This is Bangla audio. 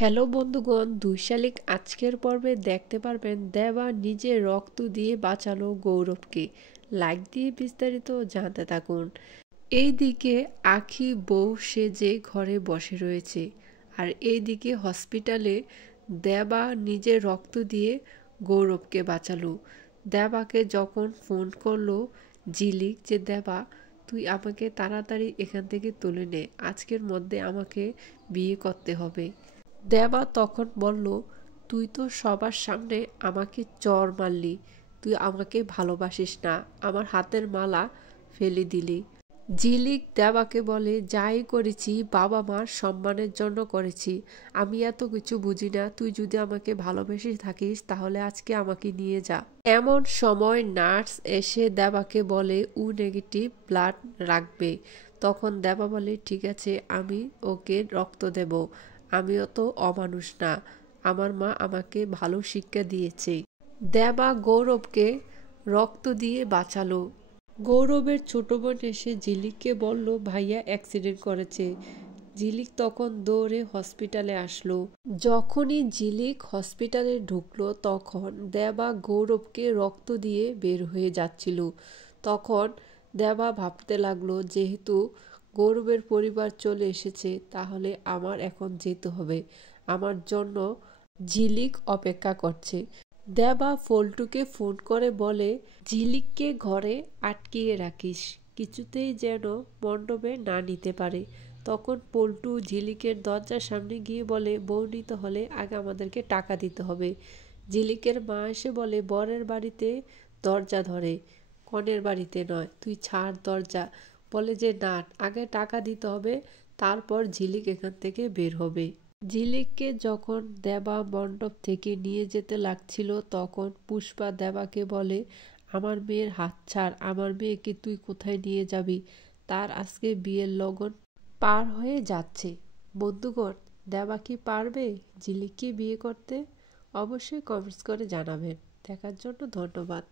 হ্যালো বন্ধুগণ, ২ শালিক আজকের পর্বে দেখতে পারবেন দেবা নিজের রক্ত দিয়ে বাঁচালো গৌরবকে। লাইক দিয়ে বিস্তারিত জানতে থাকুন। এইদিকে আখি বউ সেজে ঘরে বসে রয়েছে, আর এইদিকে হসপিটালে দেবা নিজের রক্ত দিয়ে গৌরবকে বাঁচালো। দেবাকে যখন ফোন করলো ঝিলিক যে দেবা তুই আমাকে তাড়াতাড়ি এখান থেকে তুলে নে, আজকের মধ্যে আমাকে বিয়ে করতে হবে। দেবা তখন বলল, তুই তো সবার সামনে আমাকে চর মারলি, তুই আমাকে ভালোবাসিস না, আমার হাতের মালা ফেলে দিলি। ঝিলিক দেবাকে বলে, যাই করেছি বাবা মার সম্মানের জন্য করেছি, আমি এত কিছু বুঝি না, তুই যদি আমাকে ভালোবেসে থাকিস তাহলে আজকে আমাকে নিয়ে যা। এমন সময় নার্স এসে দেবাকে বলে ও নেগেটিভ ব্লাড রাখবে। তখন দেবা বলে, ঠিক আছে আমি ওকে রক্ত দেব, আমিও তো অমানুষ না, আমার মা আমাকে ভালো শিক্ষা দিয়েছে। দেবা গৌরবকে রক্ত দিয়ে বাঁচালো। গৌরবের ছোট বোন এসে ঝিলিককে বলল ভাইয়া অ্যাক্সিডেন্ট করেছে। ঝিলিক তখন দৌড়ে হসপিটালে আসলো। যখনই ঝিলিক হসপিটালে ঢুকলো তখন দেবা গৌরবকে রক্ত দিয়ে বের হয়ে যাচ্ছিল। তখন দেবা ভাবতে লাগলো, যেহেতু গৌরবের পরিবার চলে এসেছে তাহলে আমার এখন যেতে হবে, আমার জন্য ঝিলিক অপেক্ষা করছে। দেবা ফল্টুকে ফোন করে বলে, ঝিলিককে ঘরে আটকিয়ে রাখিস, কিছুতেই যেন মণ্ডপে না নিতে পারে। তখন পল্টু ঝিলিকের দরজার সামনে গিয়ে বলে, বউ নিতে হলে আগে আমাদেরকে টাকা দিতে হবে। ঝিলিকের মা এসে বলে, বরের বাড়িতে দরজা ধরে, কনের বাড়িতে নয়, তুই ছাড় দরজা। বলে যে না, আগে টাকা দিতে হবে, তারপর ঝিলিক এখান থেকে বের হবে। ঝিলিককে যখন দেবা মণ্ডপ থেকে নিয়ে যেতে লাগছিল তখন পুষ্পা দেবাকে বলে, আমার মেয়ের হাত ছাড়, আমার মেয়েকে তুই কোথায় নিয়ে যাবি, তার আজকে বিয়ের লগন পার হয়ে যাচ্ছে। বন্ধুগণ, দেবা কি পারবে ঝিলিককে বিয়ে করতে? অবশ্যই কমেন্টস করে জানাবেন। দেখার জন্য ধন্যবাদ।